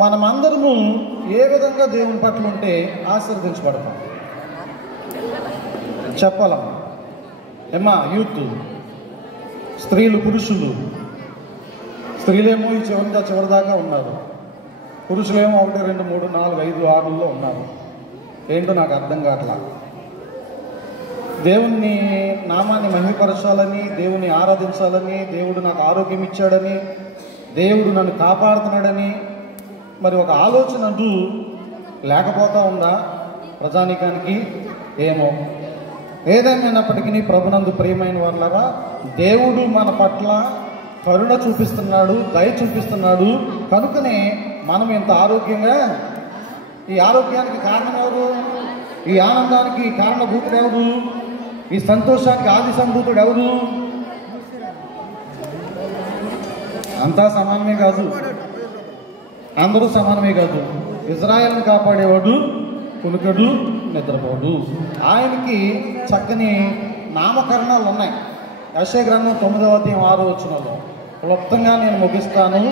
మనమందరము ఏ విధంగా దేవుని పట్ల ఉంటే ఆశీర్వదించబడతాం చెప్పాలమ్మా. ఏమ్మా యూత్, స్త్రీలు, పురుషులు. స్త్రీలేమో ఈ చివరిదాకా ఉన్నారు, పురుషులేమో 1 2 3 4 5 6లో ఉన్నారు. ఏంటో నాకు అర్థం కావట్లా. దేవుని నామాన్ని మహిమపరచాలని, దేవుని ఆరాధించాలని, దేవుడు నాకు ఆరోగ్యం ఇచ్చాడని, దేవుడు నన్ను కాపాడుతున్నాడని మరి ఒక ఆలోచన అంటూ లేకపోతా ఉందా ప్రజానీకానికి? ఏమో. ఏదేమైనప్పటికీ ప్రభునందు ప్రియమైన వాళ్ళరా, దేవుడు మన పట్ల కరుణ చూపిస్తున్నాడు, దయ చూపిస్తున్నాడు. కనుకనే మనం ఇంత ఆరోగ్యంగా, ఈ ఆరోగ్యానికి కారణం ఎవరు? ఈ ఆనందానికి కారణభూతుడు ఎవరు? ఈ సంతోషానికి ఆది సంభూతుడు ఎవరు? అంతా సమానమే కాదు, అందరూ సమానమే కాదు. ఇజ్రాయెల్ని కాపాడేవాడు కునుకడు, నిద్రపోడు. ఆయనకి చక్కని నామకరణాలు ఉన్నాయి. యెషయా గ్రంథం 9వ అధ్యాయం 6వ వచనంలో. క్లుప్తంగా నేను ముగిస్తాను,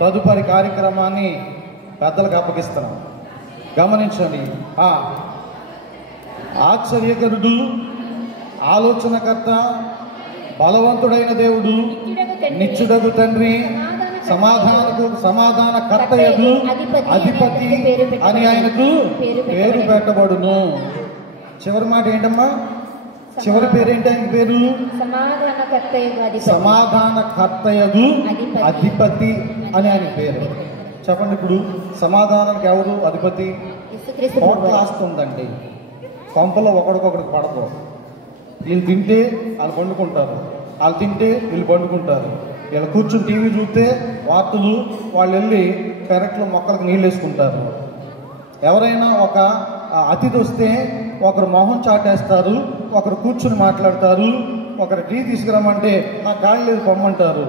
తదుపరి కార్యక్రమాన్ని పెద్దలకు అప్పగిస్తున్నాను. గమనించండి. ఆశ్చర్యకరుడు, ఆలోచనకర్త, బలవంతుడైన దేవుడు, నిత్యుడగు తండ్రి, సమాధాన కర్తయగు అధిపతి అని ఆయనకు పేరు పెట్టబడును. చివరి మాట ఏంటమ్మా? చివరి పేరేంటి ఆయన పేరు? సమాధాన కర్తయగు అధిపతి అని ఆయన పేరు. చెప్పండి, ఇప్పుడు సమాధానానికి ఎవరు అధిపతి? కోట్ల ఆస్తి ఉందండి, కొంపలో ఒకడికొకడికి పడదు. వీళ్ళు తింటే వాళ్ళు పండుకుంటారు, వాళ్ళు తింటే వీళ్ళు పండుకుంటారు. వీళ్ళు కూర్చుని టీవీ చూస్తే వార్తలు, వాళ్ళు వెళ్ళి పెరట్లో మొక్కలకు నీళ్ళు వేసుకుంటారు. ఎవరైనా ఒక అతిథి వస్తే ఒకరు మొహం చాటేస్తారు, ఒకరు కూర్చుని మాట్లాడతారు, ఒకరు టీ తీసుకురమ్మంటే నాకు గాలి లేదు పొమ్మంటారు.